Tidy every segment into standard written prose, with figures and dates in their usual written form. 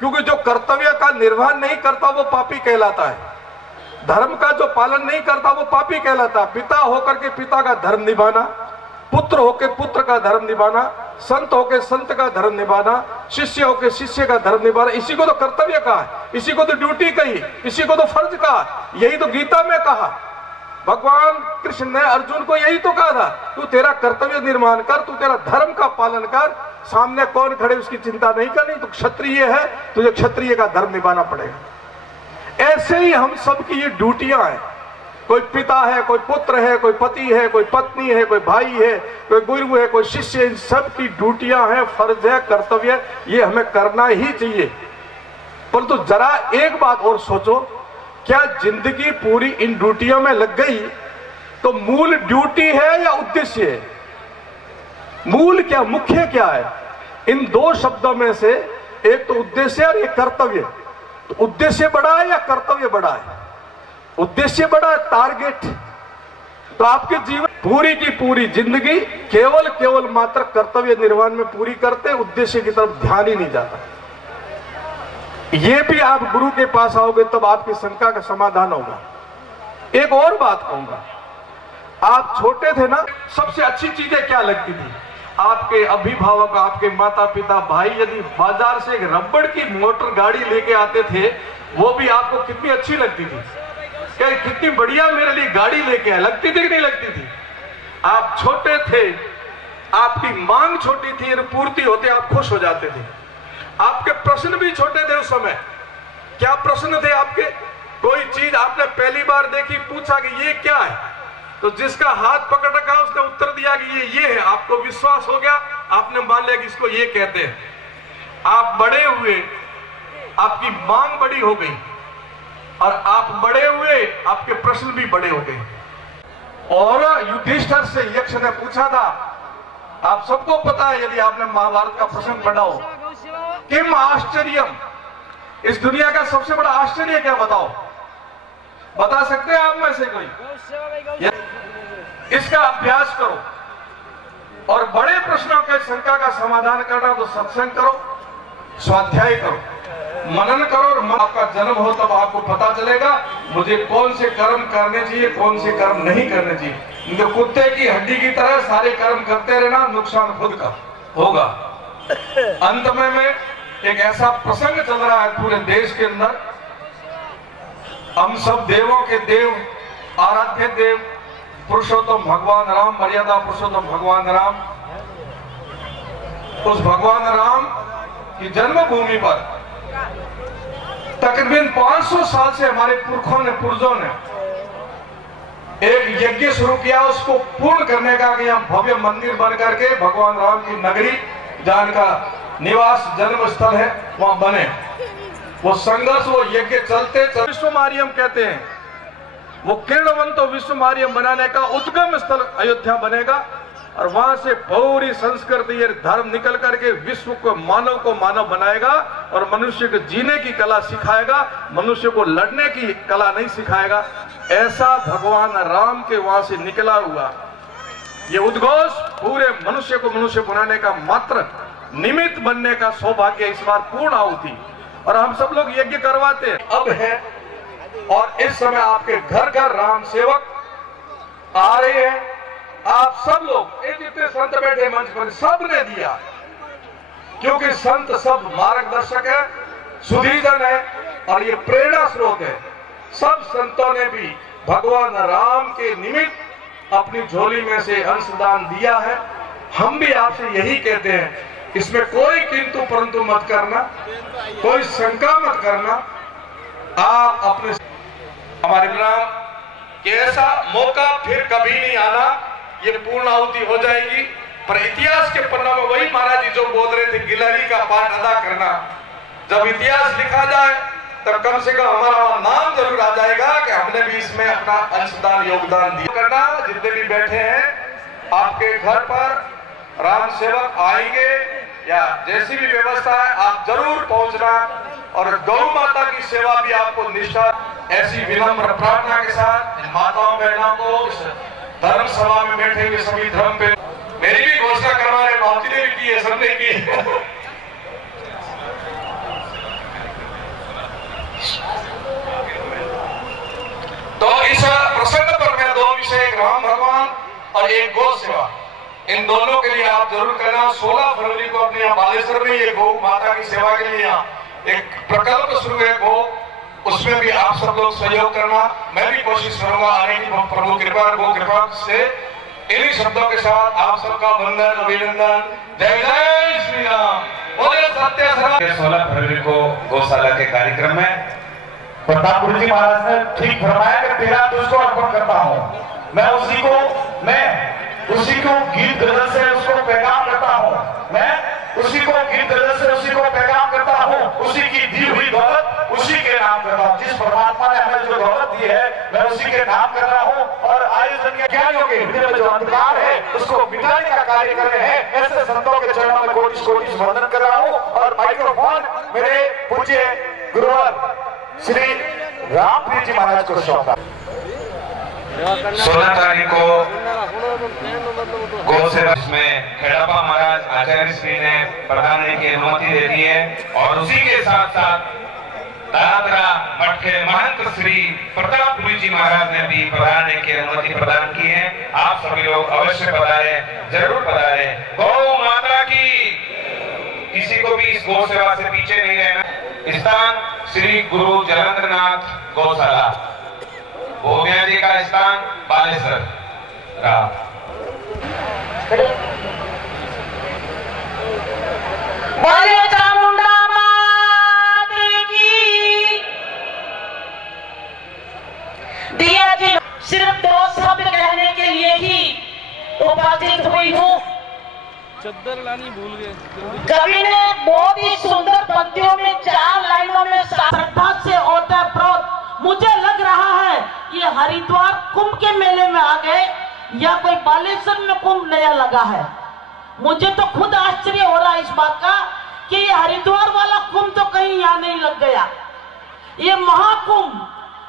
क्योंकि जो कर्तव्य का निर्वहन नहीं करता वो पापी कहलाता है, धर्म का जो पालन नहीं करता वो पापी कहलाता है। पिता होकर के पिता का धर्म निभाना, पुत्र होकर पुत्र का धर्म निभाना, संत होकर संत का धर्म निभाना, शिष्य होकर शिष्य का धर्म निभाना, इसी को तो कर्तव्य कहा है, इसी को तो ड्यूटी कही, इसी को तो फर्ज कहा। यही तो गीता में कहा, भगवान कृष्ण ने अर्जुन को यही तो कहा था, तू तेरा कर्तव्य निर्वहन कर, तू तेरा धर्म का पालन कर, सामने कौन खड़े उसकी चिंता नहीं करनी, तू क्षत्रिय है, तुझे क्षत्रिय का धर्म निभाना पड़ेगा। ऐसे ही हम सबकी ये ड्यूटियां हैं, कोई पिता है, कोई पुत्र है, कोई पति है, कोई पत्नी है, कोई भाई है, कोई गुरु है, कोई शिष्य, इन सब की ड्यूटियां हैं, फर्ज है, कर्तव्य, ये हमें करना ही चाहिए। परंतु जरा एक बात और सोचो, क्या जिंदगी पूरी इन ड्यूटियों में लग गई तो मूल ड्यूटी है या उद्देश्य है? मूल क्या, मुख्य क्या है? इन दो शब्दों में से एक तो उद्देश्य और एक कर्तव्य। तो उद्देश्य बड़ा है या कर्तव्य बड़ा है? उद्देश्य बड़ा है, टारगेट। तो आपके जीवन पूरी की पूरी जिंदगी केवल मात्र कर्तव्य निर्वहन में पूरी करते, उद्देश्य की तरफ ध्यान ही नहीं जाता। ये भी आप गुरु के पास आओगे तब आपकी शंका का समाधान होगा। एक और बात कहूंगा, आप छोटे थे ना, सबसे अच्छी चीजें क्या लगती थी? आपके अभिभावक, आपके माता पिता, भाई यदि बाजार से एक रबड़ की मोटर गाड़ी लेके आते थे, वो भी आपको कितनी अच्छी लगती थी, क्या कितनी बढ़िया मेरे लिए गाड़ी लेके आए, लगती थी कि नहीं लगती थी? आप छोटे थे, आपकी मांग छोटी थी, पूर्ति होते आप खुश हो जाते थे। आपके प्रश्न भी छोटे थे उस समय। क्या प्रश्न थे आपके? कोई चीज आपने पहली बार देखी, पूछा कि ये क्या है, तो जिसका हाथ पकड़ रखा उसने उत्तर दिया कि ये है, आपको विश्वास हो गया, आपने मान लिया कि इसको ये कहते हैं। आप बड़े हुए, आपकी मांग बड़ी हो गई, और आप बड़े हुए, आपके प्रश्न भी बड़े हो गए। और युधिष्ठिर से यक्ष ने पूछा था, आप सबको पता है यदि आपने महाभारत का प्रसंग पढ़ा हो, किम आश्चर्यम, इस दुनिया का सबसे बड़ा आश्चर्य क्या, बताओ, बता सकते हैं आप में से कोई? इसका अभ्यास करो और बड़े प्रश्नों के शंका का समाधान करना तो सत्संग करो, स्वाध्याय करो, मनन करो, और आपका जन्म हो तब आपको पता चलेगा मुझे कौन से कर्म करने चाहिए, कौन से कर्म नहीं करने चाहिए। तो कुत्ते की हड्डी की तरह सारे कर्म करते रहना, नुकसान खुद का होगा। अंत में मैं एक ऐसा प्रसंग चल रहा है पूरे देश के अंदर, हम सब देवों के देव, आराध्य देव पुरुषोत्तम भगवान राम, मर्यादा पुरुषोत्तम भगवान राम, उस भगवान राम की जन्मभूमि पर तकरीबन 500 साल से हमारे पुरखों ने, पूर्वजों ने एक यज्ञ शुरू किया, उसको पूर्ण करने का, कि यहाँ भव्य मंदिर बन करके भगवान राम की नगरी, जहाँ का निवास जन्म स्थल है, वहां बने। वो संघर्ष, वो यज्ञ चलते विश्व मारियम कहते हैं, वो किरणवंत विश्व मारियम बनाने का उद्गम स्थल अयोध्या बनेगा, और वहां से पूरी संस्कृति, धर्म निकल करके विश्व को मानव बनाएगा, और मनुष्य को जीने की कला सिखाएगा, मनुष्य को लड़ने की कला नहीं सिखाएगा। ऐसा भगवान राम के वहां से निकला हुआ ये उद्घोष पूरे मनुष्य को मनुष्य बनाने का मात्र निमित्त बनने का सौभाग्य इस बार पूर्ण आहुति, और हम सब लोग यज्ञ करवाते अब है। और इस समय आपके घर घर राम सेवक आ रहे हैं, आप सब लोग, जितने संत बैठे मंच पर, सब ने दिया, क्योंकि संत सब मार्गदर्शक है, सुधीजन है, और ये प्रेरणा स्रोत है। सब संतों ने भी भगवान राम के निमित्त अपनी झोली में से अंशदान दिया है। हम भी आपसे यही कहते हैं, इसमें कोई किंतु परंतु मत करना, कोई शंका मत करना। आप अपने, हमारे प्रणाम कि ऐसा मौका फिर कभी नहीं आना, ये पूर्ण आहुति हो जाएगी। पर इतिहास के पन्नों में वही महाराज जी जो बोल रहे थे, गिलहरी का पाठ अदा करना, जब इतिहास लिखा जाए तब कम से कम हमारा नाम जरूर आ जाएगा कि हमने भी इसमें अपना अंशदान, योगदान दिया। करना, जितने भी बैठे हैं आपके घर पर राम सेवक आएंगे या जैसी भी व्यवस्था है, आप जरूर पहुंचना, और गौ माता की सेवा भी आपको निष्ठा, ऐसी विनम्र प्रार्थना के साथ माताओं बहनों को इस धर्म सभा में बैठे हुए सभी धर्म पे, मेरी भी घोषणा करवा रहे, माता ने भी की है, सबने की है। विषय, एक राम भगवान और एक गौ सेवा, इन दोनों के लिए आप जरूर करना। 16 फरवरी को अपने यहाँ बालेश्वर में ये गौ माता की सेवा के लिए यहाँ एक प्रकल्प शुरू है गौ, उसमें भी आप सब लोग सहयोग करना। मैं भी कोशिश करूंगा आने की, प्रभु कृपा गो कृपा से। इन्हीं शब्दों के साथ आप सबका वंदन अभिनंदन। जय जय श्री राम। बोले सत्य सदा। 16 फरवरी को गौशाला के कार्यक्रम में प्रताप गुरु जी महाराज ने ठीक फरमाया कि तेरा तुझको अर्पण करता हूँ। मैं उसी को गीत गजल से उसको पैगाम करता हूँ। मैं उसी को गीत गजल से उसी को पैगाम करता हूँ। उसी की दी हुई दौलत उसी के नाम करता हूँ। जिस परमात्मा ने हमें जो दौलत दी है मैं उसी के नाम कर रहा हूँ। और आयोजन के ज्ञानियों के हृदय में जो अंधकार है उसको मिटाने का कार्य कर रहे हैं। ऐसे संतों के चरणों में कोटि कोटि वंदन कर रहा हूँ। और माइक्रोफोन मेरे पूज्य गुरुवर श्री रामप्रीत जी महाराज को सौंपा। 16 तारीख को गौ सेवा जिसमें खेड़ापा महाराज आचार्य श्री ने प्रदान की अनुमति दे दी है और उसी के साथ साथ दादरा मठ के महंत श्री प्रताप गुरु जी महाराज ने भी प्रदान की अनुमति प्रदान की है। आप सभी लोग अवश्य पधारे, जरूर पधारे। गौ माता की। किसी को भी इस गौ सेवा से पीछे नहीं रहना। स्थान श्री गुरु जलंधरनाथ गौशाला, भोमिया जी का स्थान बालेश्वर। बोले चामुंडा मात की। दिया जी सिर्फ 2 शब्द कहने के लिए ही उपस्थित हुई हूँ। चद्दर लानी भूल गए। कवि ने बहुत ही सुंदर पंक्तियों में 4 लाइनों में श्रद्धा से ओतप्रोत मुझे लग रहा है ये हरिद्वार कुंभ के मेले में आ गए या कोई बालेश्वर में कुंभ नया लगा है। मुझे तो खुद आश्चर्य हो रहा है इस बात का कि ये हरिद्वार वाला कुंभ तो कहीं यहाँ नहीं लग गया। ये महाकुंभ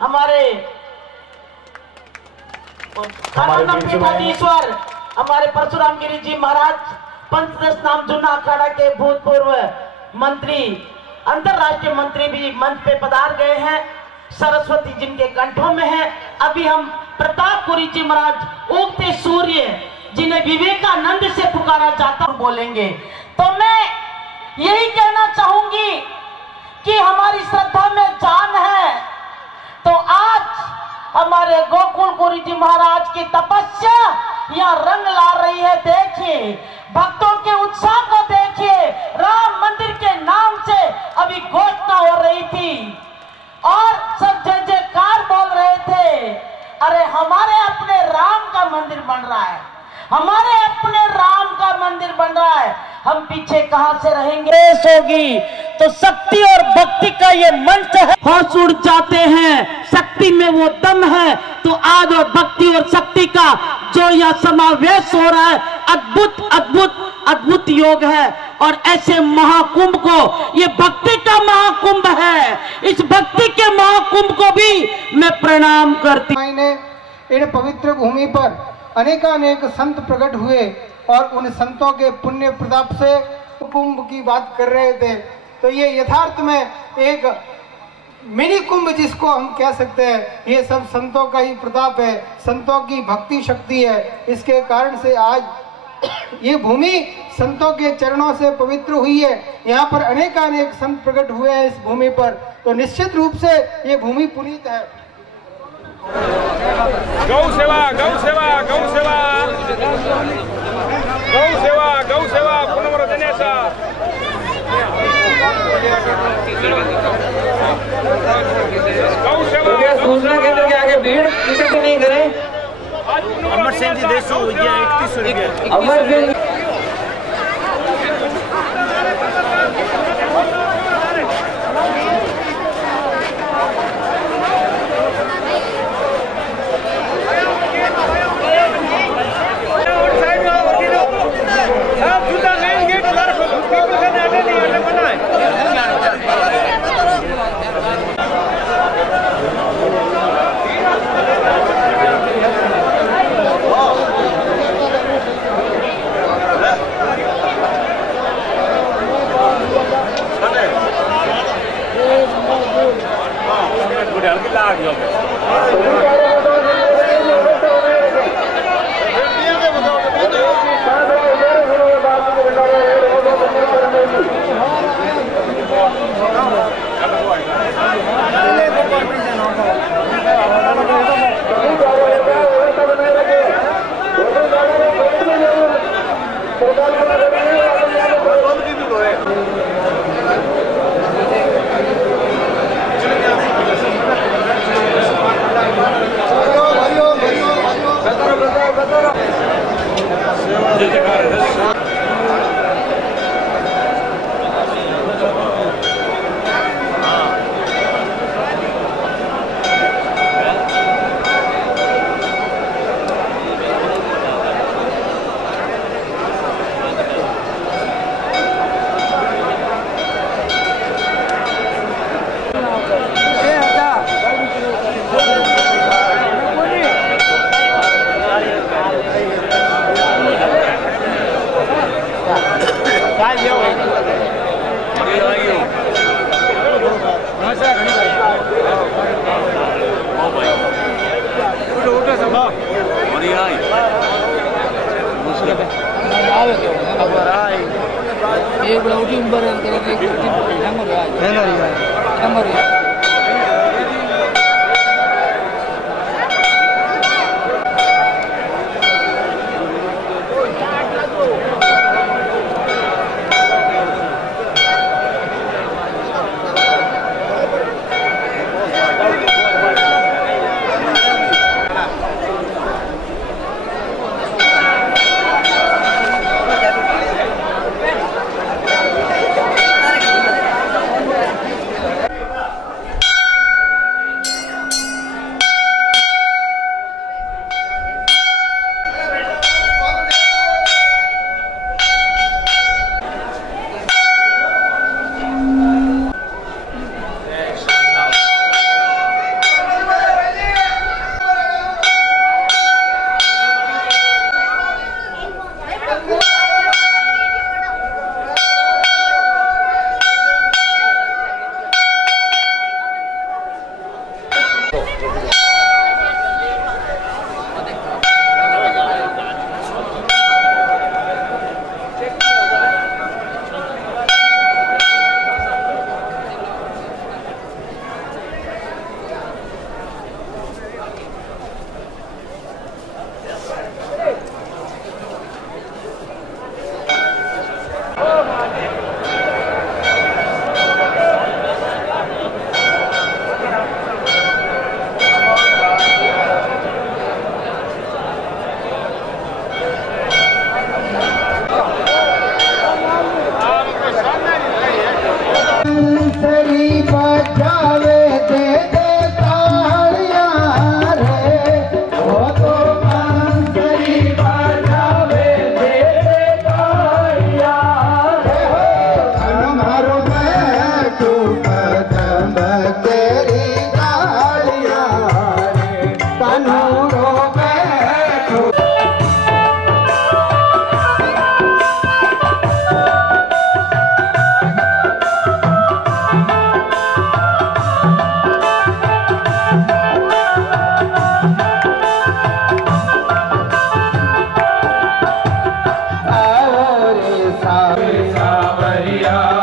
हमारे पीठाधीश्वर हमारे परशुराम गिरी जी महाराज पंचदश नाम जूना अखाड़ा के भूतपूर्व मंत्री, अंतरराष्ट्रीय मंत्री भी मंच पे पधार गए हैं। सरस्वती जिनके कंठों में है। अभी हम प्रताप गुरु जी महाराज उगते सूर्य जिन्हें विवेकानंद से पुकारा जाता हूं बोलेंगे। तो मैं यही कहना चाहूंगी कि हमारी श्रद्धा में जान है। तो आज हमारे गोकुल गुरु जी महाराज की तपस्या यहाँ रंग ला रही है। देखिए भक्तों के उत्साह को देखिए। राम मंदिर के नाम से अभी घोषणा हो रही थी और सब जय जयकार बोल रहे थे। अरे हमारे अपने राम का मंदिर बन रहा है, हमारे अपने राम का मंदिर बन रहा है। हम पीछे कहां से रहेंगे। होगी तो शक्ति और भक्ति का ये मंच है। होश उड़ जाते हैं, शक्ति में वो दम है। तो आज और भक्ति और शक्ति का जो यह समावेश हो रहा है अद्भुत अद्भुत अद्भुत योग है। और ऐसे महाकुंभ को, ये भक्ति का महाकुंभ है, इस भक्ति के महाकुंभ को भी मैं प्रणाम करती हूं। इन पवित्र भूमि पर अनेकानेक संत प्रकट हुए और उन संतों के पुण्य प्रताप से कुंभ की बात कर रहे थे। तो ये यथार्थ में एक मिनी कुंभ जिसको हम कह सकते हैं, ये सब संतों का ही प्रताप है, संतों की भक्ति शक्ति है। इसके कारण से आज ये भूमि संतों के चरणों से पवित्र हुई है। यहाँ पर अनेकानेक संत प्रकट हुए हैं इस भूमि पर। तो निश्चित रूप से ये भूमि पुनीत है। गौ सेवा, गौ सेवा, गौ सेवा, गौ सेवा, गौ सेवा, पुनः दिनेशा। गौ सेवा सूचना केंद्र के आगे भीड़ इकट्ठी नहीं करें। अमर सिंह जी देशो 31 रुपये। अमर सिंह सावरिया